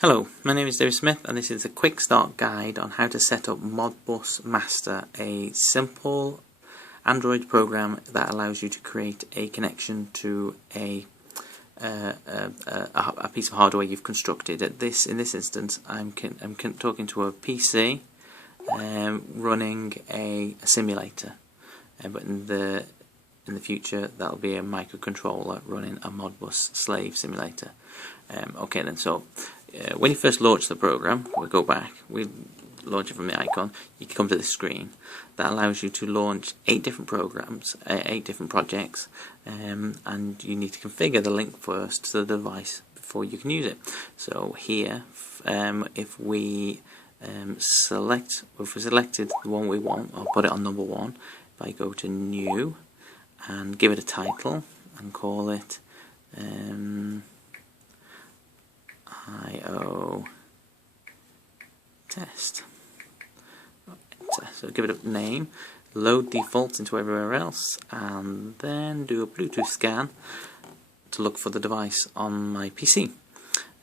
Hello, my name is David Smith and this is a quick start guide on how to set up MODBUS Master, a simple Android program that allows you to create a connection to a piece of hardware you've constructed. In this instance, I'm talking to a PC running a simulator, but in the future that'll be a microcontroller running a MODBUS slave simulator. Okay then, so when you first launch the program, we'll go back, we launch it from the icon, you can come to this screen that allows you to launch 8 different programs, 8 different projects, and you need to configure the link first to the device before you can use it. So here, if we selected the one we want, I'll put it on number 1. If I go to new and give it a title and call it IO test. So give it a name, load defaults into everywhere else, and then do a Bluetooth scan to look for the device on my PC.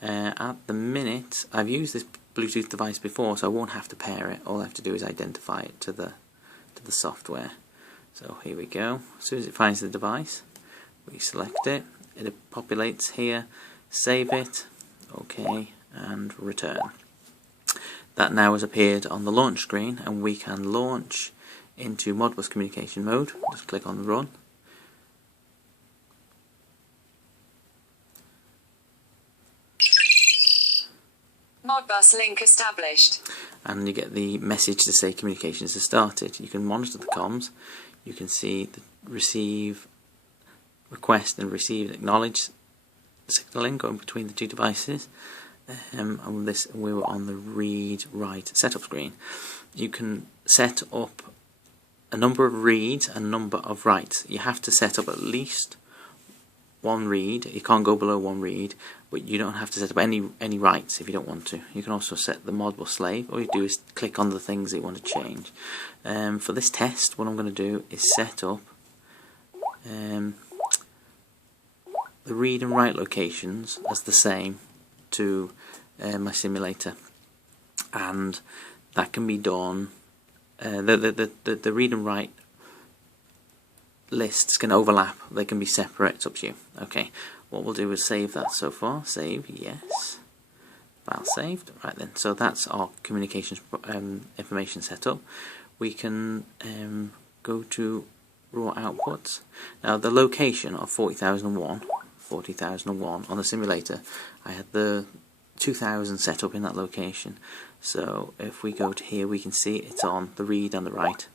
At the minute, I've used this Bluetooth device before, so I won't have to pair it. All I have to do is identify it to the software. So here we go. As soon as it finds the device, we select it. It populates here. Save it. OK, and return. That now has appeared on the launch screen, and we can launch into MODBUS communication mode. Just click on Run. MODBUS link established. And you get the message to say communications has started. You can monitor the comms. You can see the receive, request and receive and acknowledge signaling going between the two devices. And we were on the read write setup screen. You can set up a number of reads and a number of writes. You have to set up at least one read. You can't go below one read, but you don't have to set up any writes if you don't want to. You can also set the MODBUS slave. All you do is click on the things that you want to change. For this test, what I'm going to do is set up the read and write locations as the same to my simulator, and that can be done. The read and write lists can overlap, they can be separate, it's up to you. Okay, what we'll do is save that so far. Save, yes. File saved. Right then, so that's our communications information setup. We can go to raw outputs. Now the location of 40,001 on the simulator, I had the 2000 set up in that location. So if we go to here, we can see it's on the read and the write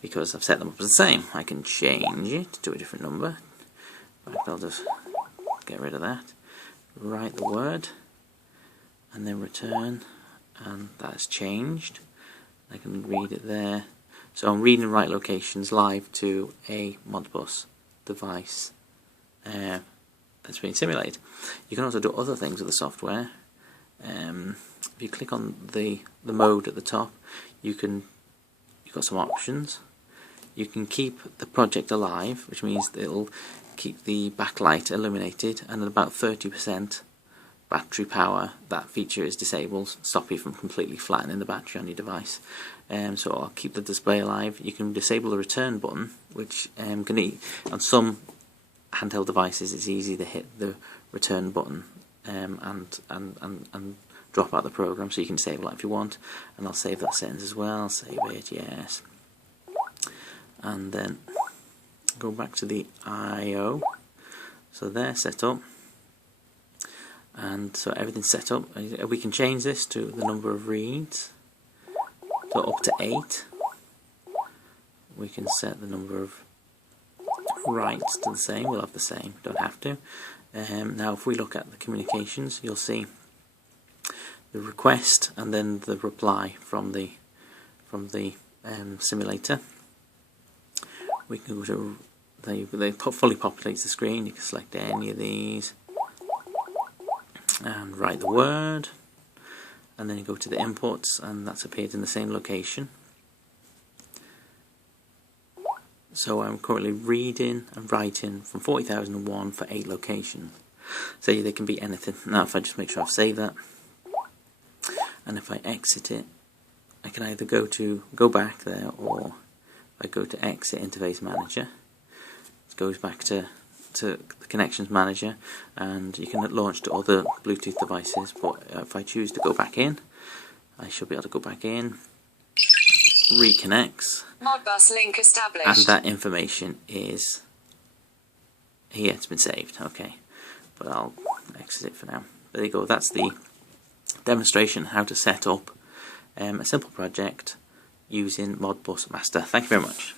because I've set them up as the same. I can change it to a different number. Right, I'll just get rid of that. Write the word and then return, and that's changed. I can read it there. So I'm reading and write locations live to a MODBUS device that's being simulated. You can also do other things with the software. If you click on the mode at the top, you've got some options. You can keep the project alive, which means that it'll keep the backlight illuminated, and at about 30% battery power, that feature is disabled, stop you from completely flattening the battery on your device. So I'll keep the display alive. You can disable the return button, which on some handheld devices it's easy to hit the return button and drop out the program, so you can disable that if you want. And I'll save that sentence as well. Save it, yes. And then go back to the IO. So they're set up, and so everything's set up. We can change this to the number of reads, so up to 8. We can set the number of writes to the same. We'll have the same, don't have to. Now if we look at the communications, you'll see the request and then the reply from the simulator. We can go to they fully populates the screen. You can select any of these and write the word, and then you go to the inputs, and that's appeared in the same location. So I'm currently reading and writing from 40,001 for 8 locations. So they can be anything. Now if I just make sure I've saved that, and if I exit it, I can either go back there, or if I go to Exit Interface Manager, it goes back to the Connections Manager, and you can launch to other Bluetooth devices. But if I choose to go back in, I should be able to go back in, reconnects, MODBUS link established. and that information is here, it's been saved. Okay, but I'll exit it for now. There you go, that's the demonstration how to set up a simple project using MODBUS Master. Thank you very much.